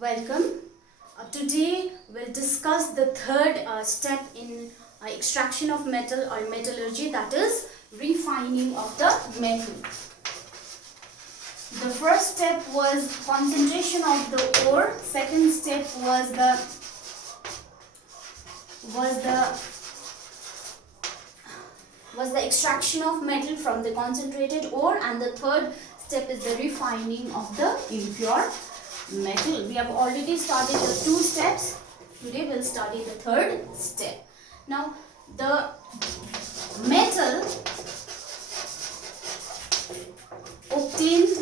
Welcome. Today we'll discuss the third step in extraction of metal or metallurgy, that is refining of the metal. The first step was concentration of the ore. Second step was the extraction of metal from the concentrated ore, and the third step is the refining of the impure metal. We have already started the two steps. Today we'll study the third step. Now the metal obtained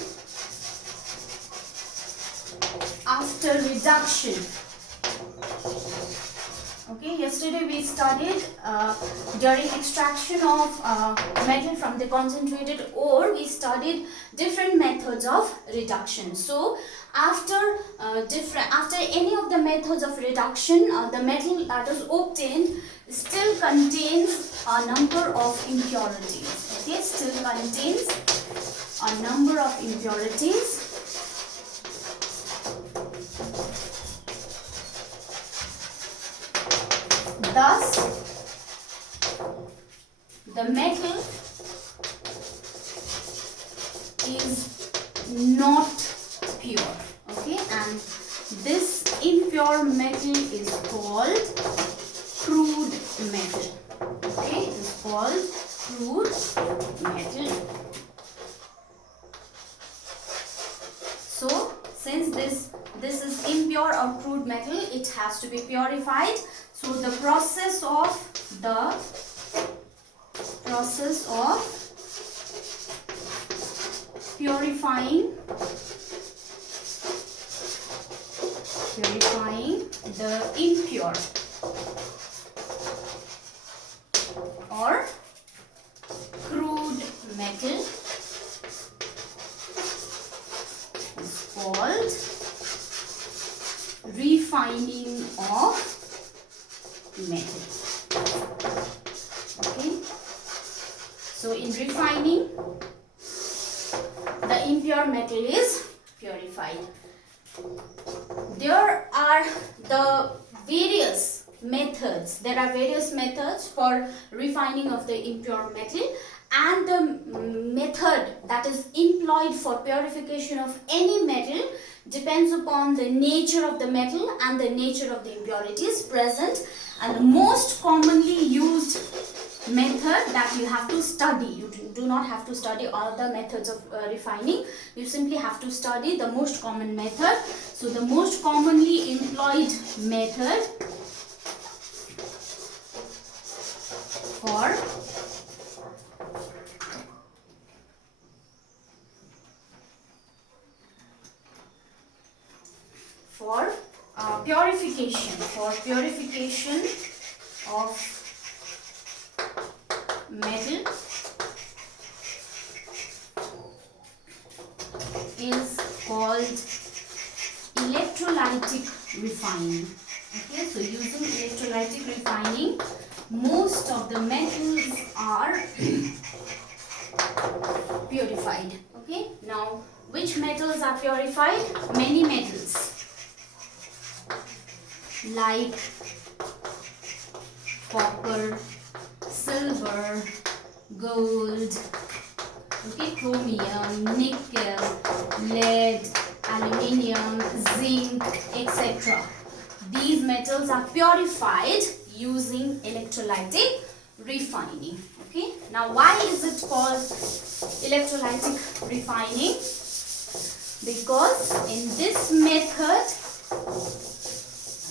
after reduction. Okay, yesterday we studied during extraction of metal from the concentrated ore, we studied different methods of reduction. So after any of the methods of reduction, the metal that is obtained still contains a number of impurities. Okay, still contains a number of impurities. Thus, the metal is not pure. Okay, and this impure metal is called crude metal. Okay, it is called crude metal. So, since this is impure or crude metal, it has to be purified. So the process of purifying the impure or crude metal is called refining of metal. Okay, so in refining, the impure metal is purified. There are various methods for refining of the impure metal, and the method that is employed for purification of any metal depends upon the nature of the metal and the nature of the impurities present. And the most commonly used method that you have to study, you do not have to study all the methods of refining, you simply have to study the most common method. So the most commonly employed method for purification of metal is called electrolytic refining. Okay, so using electrolytic refining, most of the metals are purified. Okay, now which metals are purified? Many metals like copper, silver, gold, okay, chromium, nickel, lead, aluminium, zinc, etc. These metals are purified using electrolytic refining. Okay, now why is it called electrolytic refining? Because in this method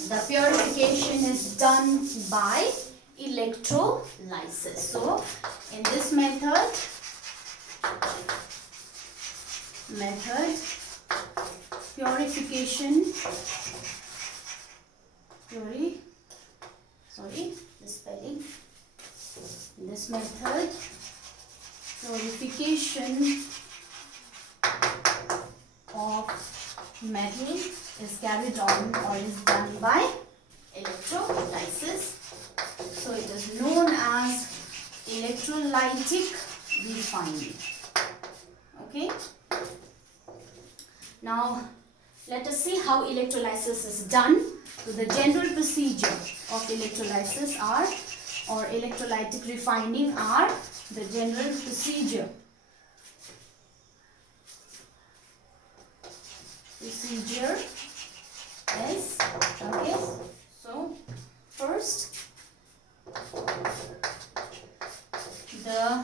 the purification is done by electrolysis. So in this method purification of metal is carried on or is done by electrolysis. So it is known as electrolytic refining. Okay. Now let us see how electrolysis is done. So the general procedure of electrolysis are, or electrolytic refining are, the general procedure. Procedure is, okay, so first the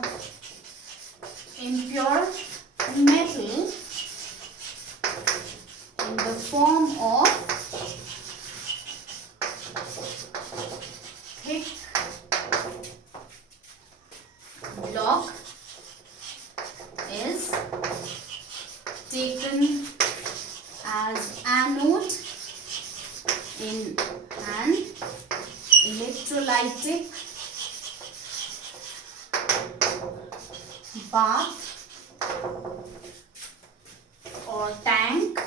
impure metal in the form of thick block is taken as anode in an electrolytic bath or tank.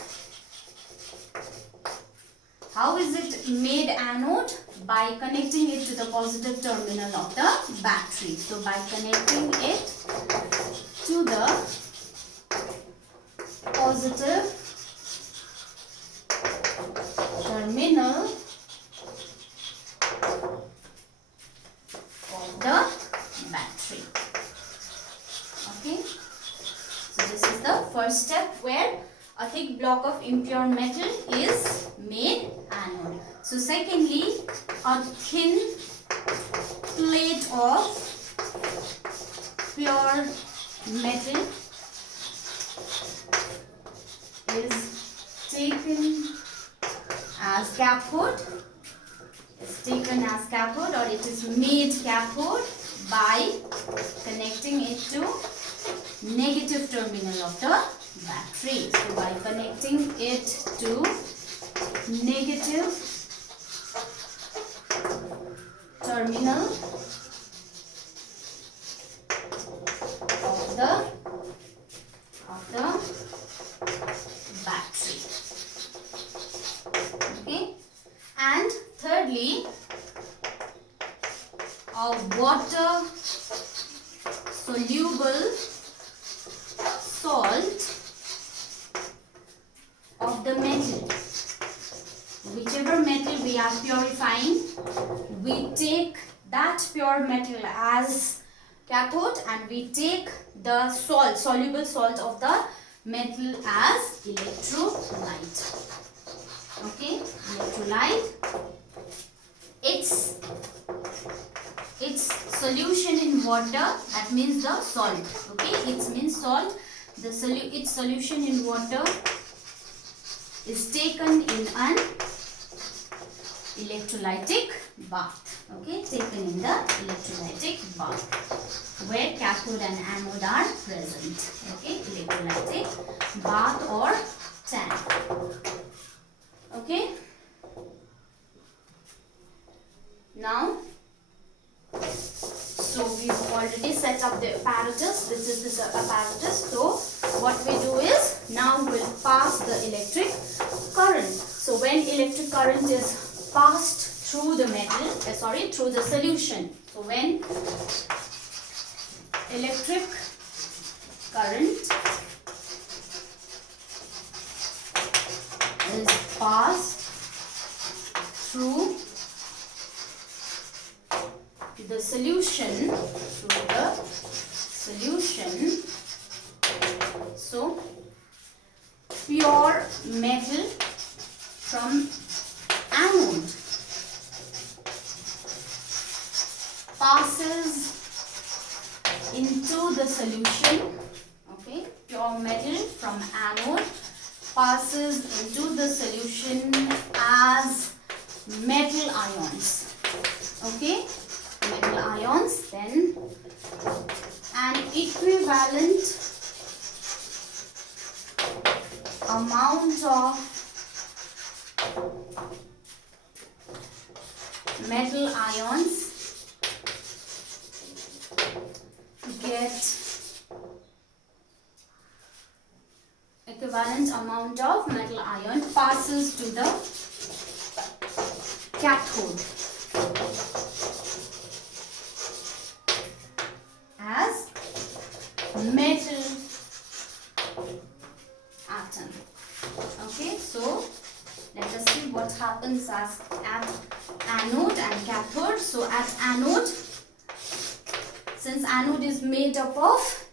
How is it made anode? By connecting it to the positive terminal of the battery. So by connecting it to the positive terminal of the battery. Okay. So this is the first step where a thick block of impure metal is made anode. So secondly, a thin plate of pure metal is taken as cathode. Is taken as cathode, or it is made cathode by connecting it to negative terminal of the battery. So by connecting it to negative terminal of the battery. Okay. And thirdly, a water soluble salt of the metal. Whichever metal we are purifying, we take that pure metal as cathode and we take the salt, soluble salt of the metal as electrolyte. Okay, electrolyte. Its solution in water, that means the salt. Okay, it means salt. Its solution in water is taken in an electrolytic bath. Okay, taken in the electrolytic bath where cathode and anode are present. Okay, electrolytic bath or tank. Okay. Now, so we've already set up the apparatus. This is this apparatus. So what we do is, now we'll pass the electric current. So when electric current is passed through the metal, through the solution. So when electric current is passed through the solution, so pure metal from anode passes into the solution. Okay, pure metal from anode passes into the solution as metal ions. Okay, metal ions. Then an equivalent amount of metal ions get equivalent amount of metal ion passes to the cathode as metal atom. Okay, so let us see what happens as at anode and cathode. So at anode, since anode is made up of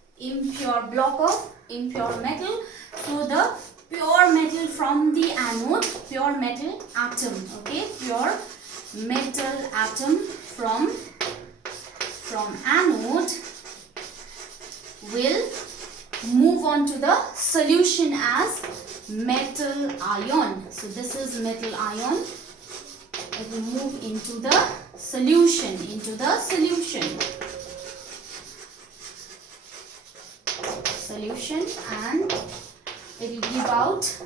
block of impure metal, so the pure metal from the anode, pure metal atom, okay, pure metal atom from anode will move on to the solution as metal ion. So this is metal ion. It will move into the solution, and it will give out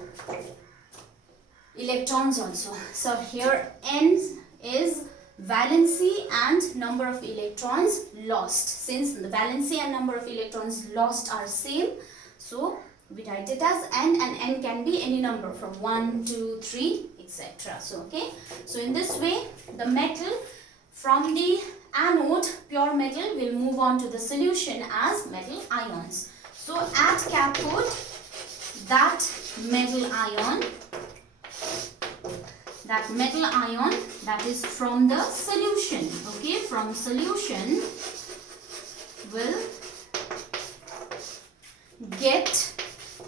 electrons also. So here N is valency and number of electrons lost. Since the valency and number of electrons lost are same, so we write it as N, and N can be any number from 1, 2, 3, etc. So okay, so in this way the metal from the anode, pure metal, will move on to the solution as metal ions. So at cathode, that metal ion that is from the solution, okay, from solution will get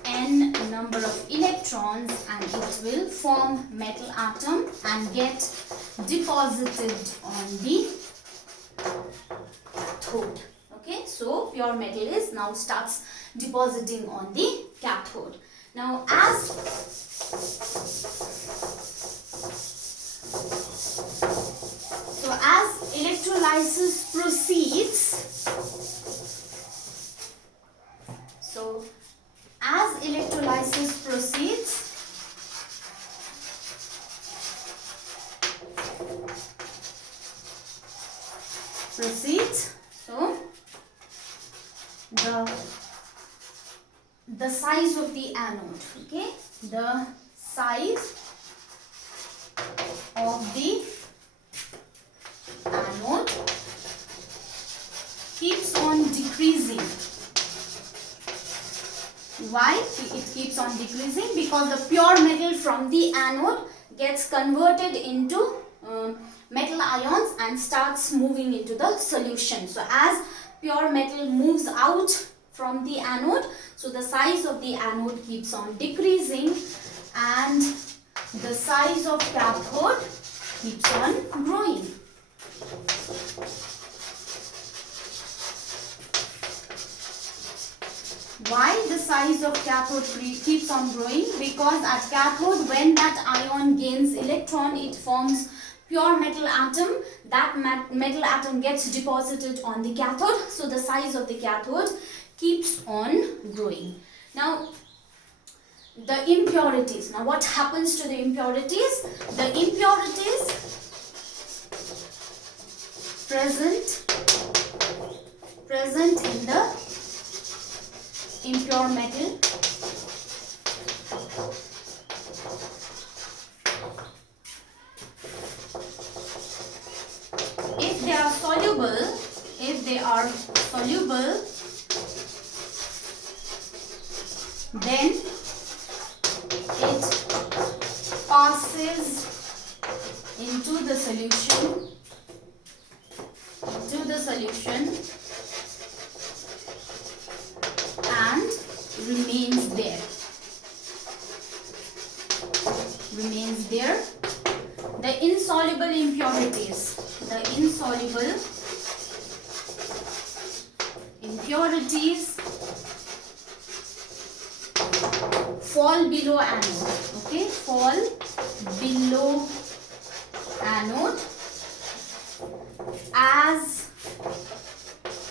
N number of electrons, and it will form metal atom and get deposited on the cathode. Okay, so pure metal is now starts depositing on the cathode. Now as electrolysis proceeds, so the size of the anode, okay, the size of the anode keeps on decreasing. Why it keeps on decreasing? Because the pure metal from the anode gets converted into metal ions and starts moving into the solution. So as pure metal moves out from the anode, so the size of the anode keeps on decreasing and the size of cathode keeps on growing. Why the size of cathode keeps on growing? Because at cathode, when that ion gains electron, it forms pure metal atom. That metal atom gets deposited on the cathode, so the size of the cathode keeps on growing. Now the impurities. Now what happens to the impurities? The impurities present in the impure metal if they are soluble, then it passes into the solution and remains there. The insoluble impurities fall below anode, okay, fall below anode as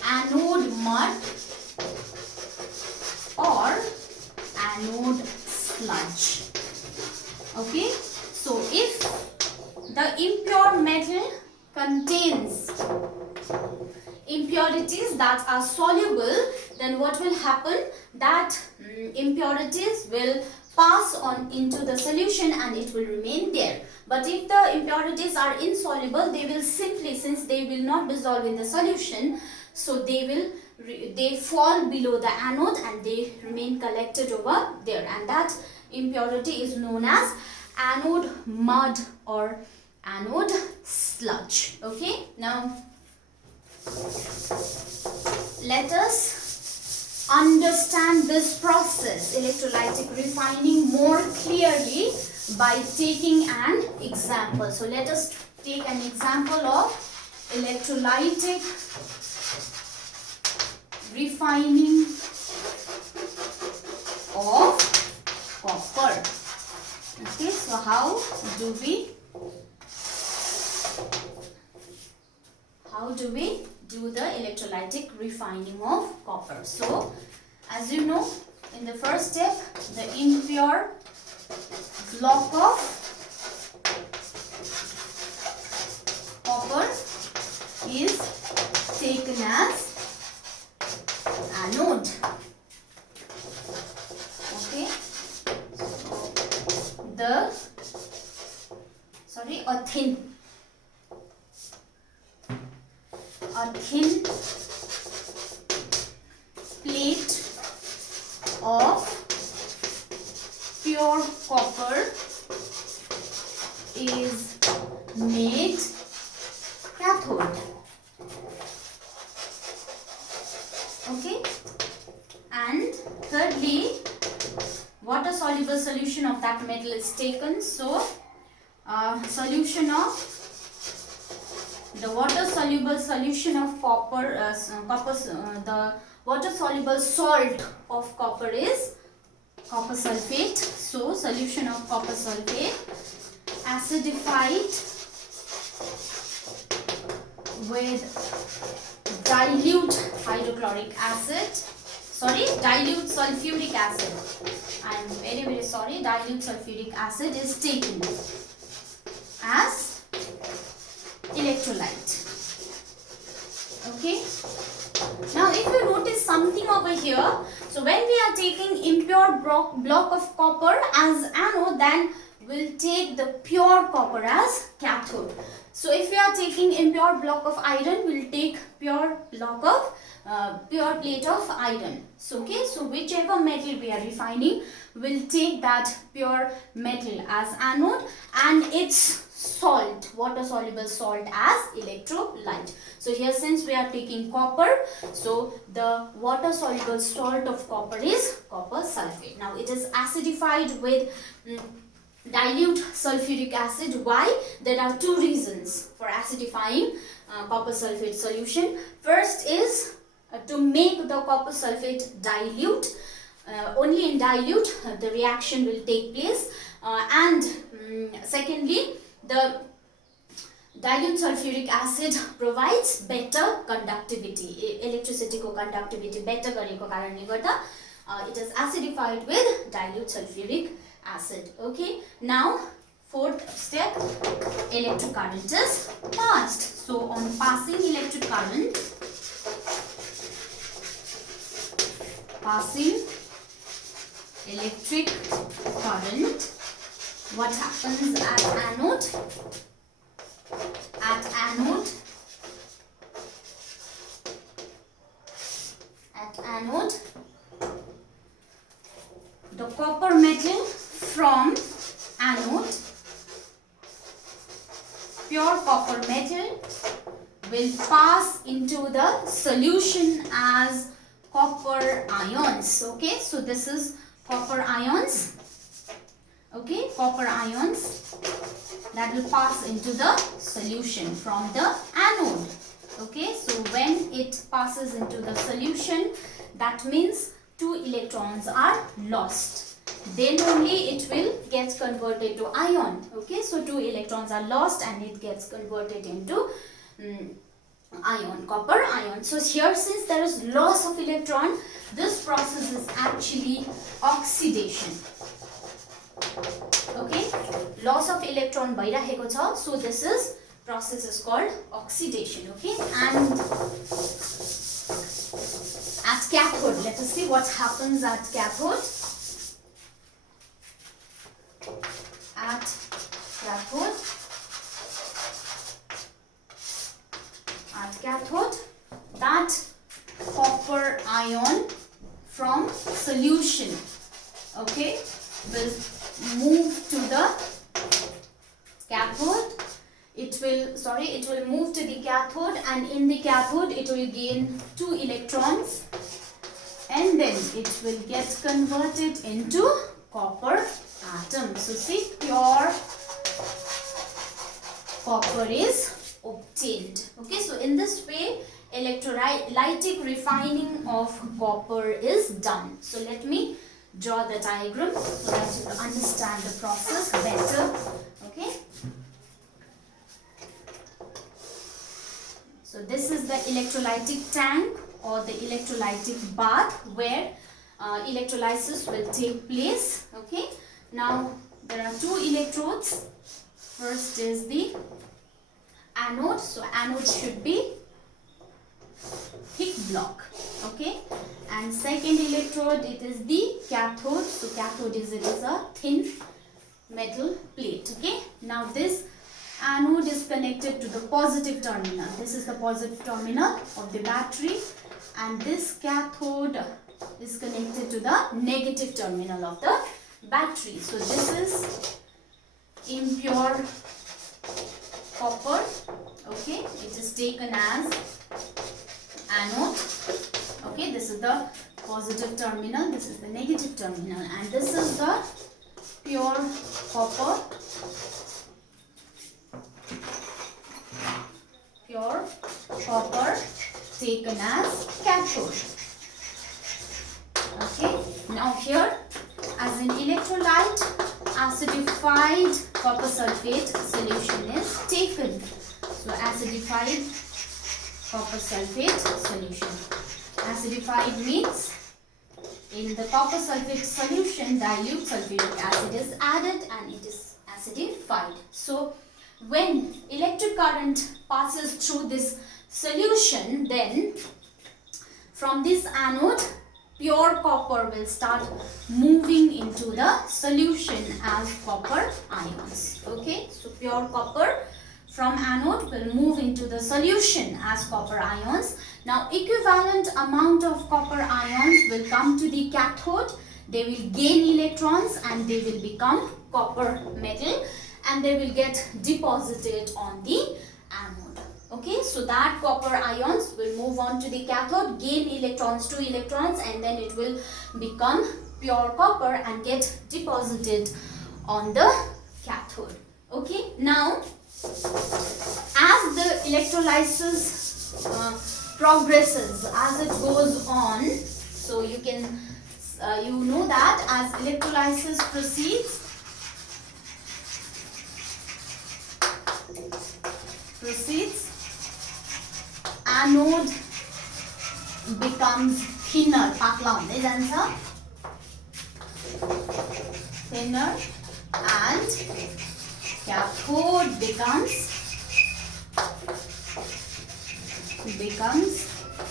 anode mud or anode sludge. Okay, so if the impure metal contains impurities that are soluble, then what will happen? That impurities will pass on into the solution and it will remain there. But if the impurities are insoluble, they will simply, since they will not dissolve in the solution, so they fall below the anode and they remain collected over there, and that impurity is known as anode mud or anode sludge. Okay, now let us understand this process, electrolytic refining, more clearly by taking an example. So let us take an example of electrolytic refining of copper. Okay, so how do we do the electrolytic refining of copper? So as you know, in the first step, the impure block of copper is taken as anode. Okay, a thin plate of pure copper is made cathode. Okay, and thirdly, water soluble solution of that metal is taken. So solution of the water soluble solution of copper, the water soluble salt of copper is copper sulfate. So solution of copper sulfate acidified with dilute hydrochloric acid, dilute sulfuric acid. I am very sorry, dilute sulfuric acid is taken as electrolyte. Okay, now if you notice something over here, so when we are taking impure block of copper as anode, then we'll take the pure copper as cathode. So if we are taking impure block of iron, we'll take pure block of pure plate of iron. So okay, so whichever metal we are refining, we'll take that pure metal as anode and its salt, water soluble salt, as electrolyte. So here, since we are taking copper, so the water soluble salt of copper is copper sulfate. Now it is acidified with dilute sulfuric acid. Why? There are two reasons for acidifying copper sulfate solution. First is to make the copper sulfate dilute. Only in dilute the reaction will take place, and secondly, the dilute sulfuric acid provides better conductivity, electricity ko conductivity better gareko karanle garda it is acidified with dilute sulfuric acid. Okay, now fourth step, electric current is passed. So on passing electric current, what happens at anode? At anode, the copper metal from anode, pure copper metal, will pass into the solution as copper ions. Okay, so this is copper ions. Okay, copper ions that will pass into the solution from the anode. Okay, so when it passes into the solution, that means 2 electrons are lost. Then only it will get converted to ion. Okay, so 2 electrons are lost and it gets converted into ion, copper ion. So here, since there is loss of electron, this process is actually oxidation. Okay, loss of electron bhairaheko cha, so this is process is called oxidation. Okay, and at cathode, let us see what happens at cathode. At cathode, that copper ion from solution, okay, will cathode. It will move to the cathode, and in the cathode it will gain 2 electrons, and then it will get converted into copper atom. So see, pure copper is obtained. Okay, so in this way electrolytic refining of copper is done. So let me draw the diagram so that you will understand the process better. Okay, so this is the electrolytic tank or the electrolytic bath where electrolysis will take place. Okay, now there are 2 electrodes. First is the anode. So anode should be thick block. Okay, and second electrode, it is the cathode. So cathode it is a thin metal plate. Okay, now this anode is connected to the positive terminal. This is the positive terminal of the battery, and this cathode is connected to the negative terminal of the battery. So this is impure copper. Okay, it is taken as anode. Okay, this is the positive terminal, this is the negative terminal, and this is the pure copper. Pure copper taken as cathode. Okay, now here as an electrolyte, acidified copper sulfate solution is taken. So acidified copper sulfate solution. Acidified means in the copper sulfate solution dilute sulfuric acid is added and it is acidified. So when electric current passes through this solution, then from this anode pure copper will start moving into the solution as copper ions. Okay, so pure copper from anode will move into the solution as copper ions. Now equivalent amount of copper ions will come to the cathode. They will gain electrons and they will become copper metal, and they will get deposited on the anode. Okay, so that copper ions will move on to the cathode, gain electrons, 2 electrons, and then it will become pure copper and get deposited on the cathode. Okay, now as the electrolysis progresses, as it goes on, so you can you know that as electrolysis proceeds, anode becomes thinner, thinner, and cathode becomes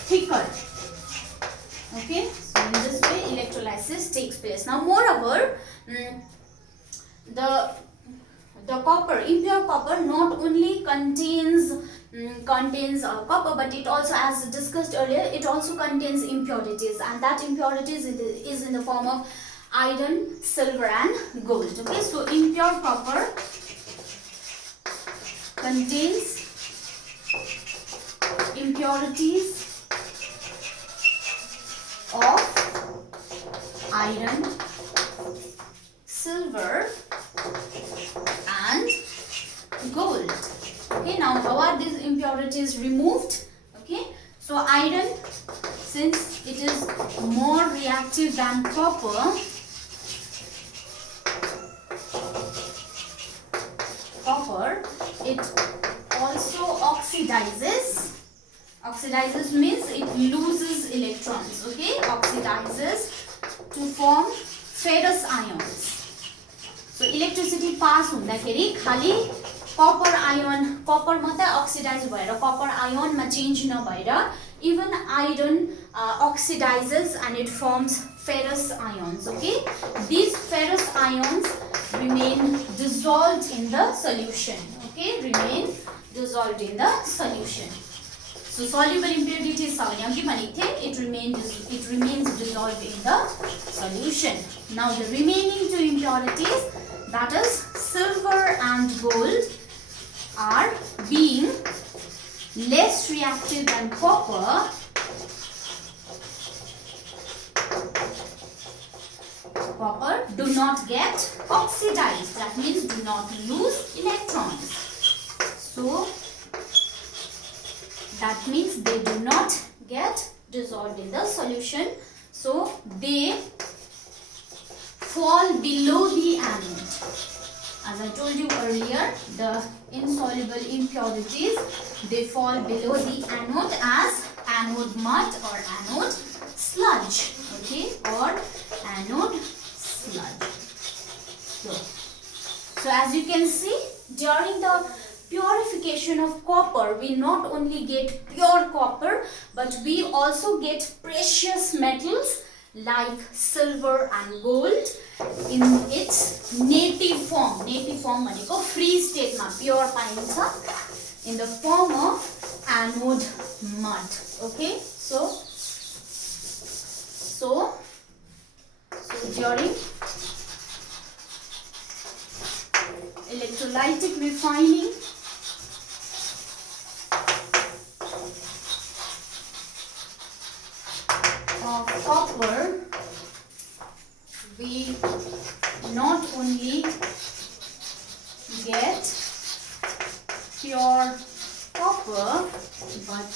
thicker. Okay, so in this way electrolysis takes place. Now moreover, the copper, impure copper, not only contains copper, but it also, as discussed earlier, it also contains impurities, and that impurities is in the form of iron, silver and gold. Okay, so impure copper contains impurities of iron, silver and gold. Okay, now how are these impurities removed? Okay, so iron, since it is more reactive than copper, it also oxidizes. Oxidizes means it loses electrons. Okay, oxidizes to form ferrous ions. So electricity pass हुँदाखेरि खाली copper ion, copper मात्रै oxidize भएर copper ion मा change नभएर even iron oxidizes and it forms ferrous ions. Okay, these ferrous ions remain dissolved in the solution. Okay, remain dissolved in the solution. So soluble impurities it remains dissolved in the solution. Now the remaining 2 impurities, that is silver and gold, less reactive than copper, do not get oxidized. That means do not lose electrons. So that means they do not get dissolved in the solution. So they fall below the anode. As I told you earlier, the insoluble impurities, they fall below the anode as anode mud or anode sludge, okay, or anode sludge. So as you can see, during the purification of copper, we not only get pure copper, but we also get precious metals like silver and gold in its native form. Native form mane ko free state ma pure paincha in the form of anode mud. Okay, so during electrolytic refining, of copper, we not only get pure copper, but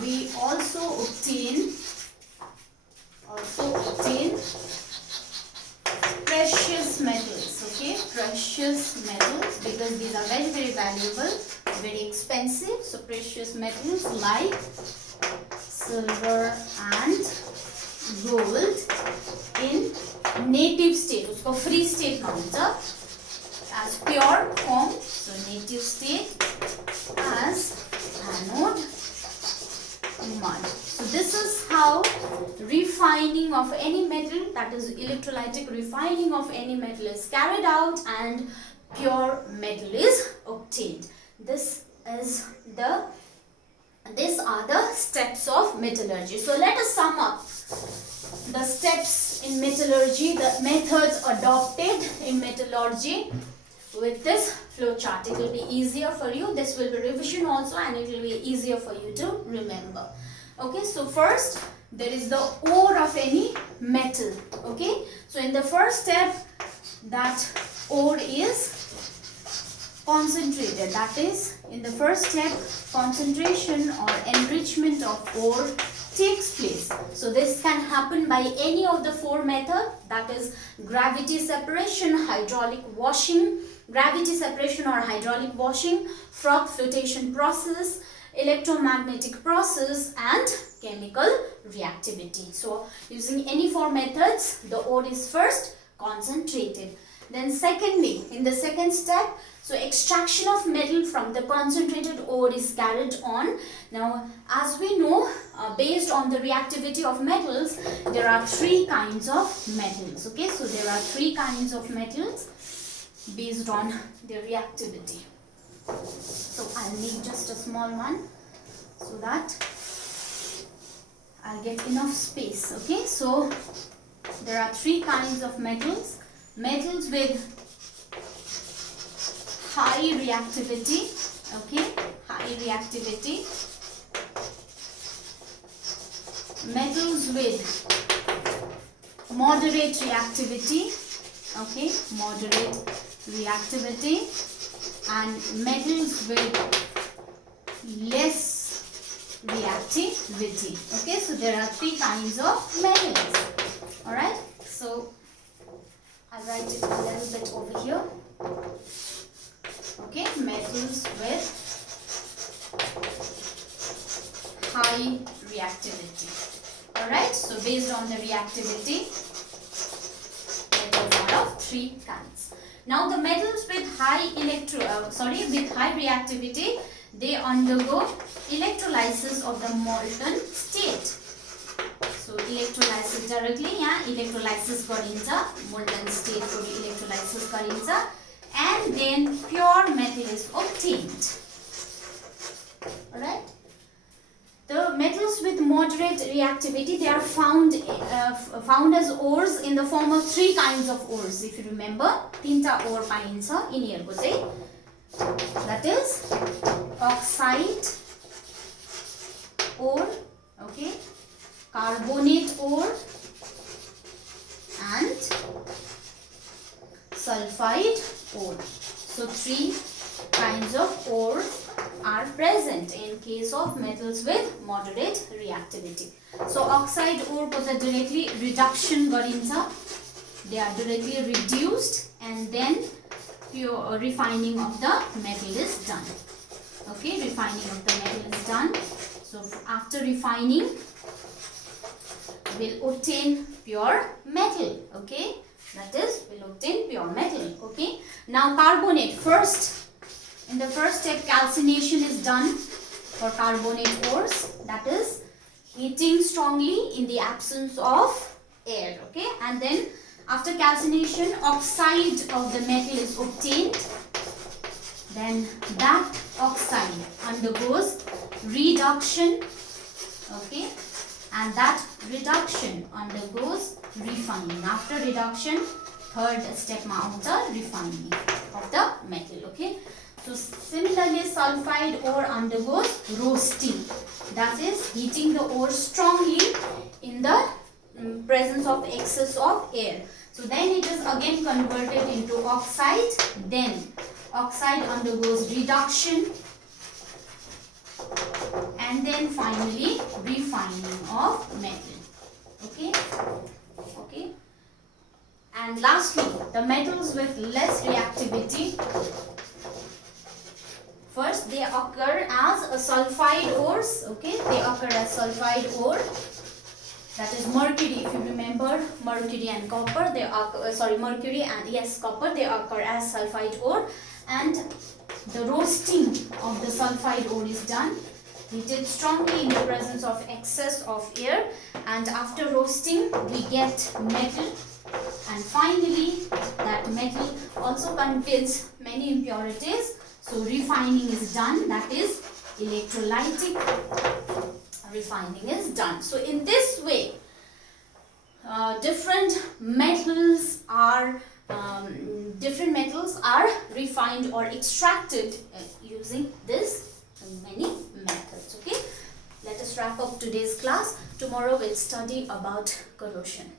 we also obtain precious metals, okay, precious metals, because these are very, very valuable, very expensive. So precious metals like silver and gold in native state, usko free state ma huncha, as pure form, so native state as anode mud. So this is how refining of any metal, that is electrolytic refining of any metal, is carried out and pure metal is obtained. These are the steps of metallurgy. So let us sum up the steps in metallurgy, the methods adopted in metallurgy with this flow chart. It will be easier for you. This will be revision also, and it will be easier for you to remember. Okay, so first there is the ore of any metal. Okay, so in the first step, that ore is concentrated. That is, in the first step, concentration or enrichment of ore takes place. So this can happen by any of the four methods, that is gravity separation, hydraulic washing, gravity separation or hydraulic washing, froth flotation process, electromagnetic process, and chemical reactivity. So using any four methods, the ore is first concentrated. Then secondly, in the second step, so extraction of metal from the concentrated ore is carried on. Now, as we know, based on the reactivity of metals, there are three kinds of metals. Okay, so there are three kinds of metals based on their reactivity. So I'll make just a small one so that I'll get enough space. Okay, so there are three kinds of metals. Metals with high reactivity, okay, high reactivity. Metals with moderate reactivity, okay, moderate reactivity, and metals with less reactivity. Okay, so there are three kinds of metals. Alright, so I'll write it a little bit over here. Okay, metals with high reactivity. Alright, so based on the reactivity, metals are of three kinds. Now the metals with high reactivity, they undergo electrolysis of the molten state. So electrolysis directly, yeah, electrolysis garincha, molten state ko electrolysis garincha, and then pure metal is obtained. Alright. The metals with moderate reactivity, they are found as ores in the form of three kinds of ores. If you remember, tinta ore paincha yinihharuko chai, that is oxide, ore, okay, carbonate ore, and sulfide ore. So 3 kinds of ores are present in case of metals with moderate reactivity. So oxide ore ko ta directly reduction garincha, they are directly reduced, and then pure refining of the metal is done. Okay, refining of the metal is done. So after refining, we'll obtain pure metal. Okay, that is, we'll obtain pure metal. Okay, now carbonate. First, in the first step, calcination is done for carbonate ores, that is heating strongly in the absence of air. Okay, and then after calcination, oxide of the metal is obtained. Then that oxide undergoes reduction, okay, and that reduction undergoes refining. After reduction, third step ma aउँछ refining of the metal. Okay, so similarly sulfide ore undergoes roasting, that is heating the ore strongly in the presence of excess of air. So then it is again converted into oxide, then oxide undergoes reduction, and then finally refining of metal. Okay, okay, and lastly the metals with less reactivity, first they occur as a sulfide ores. Okay, they occur as sulfide ore, that is mercury. If you remember, mercury and copper, they occur, mercury and yes, copper, they occur as sulfide ore, and the roasting of the sulfide ore is done, heated strongly in the presence of excess of air, and after roasting we get metal, and finally that metal also contains many impurities, so refining is done, that is electrolytic refining is done. So in this way, different metals are refined or extracted using this many methods. Okay, let us wrap up today's class. Tomorrow we'll study about corrosion.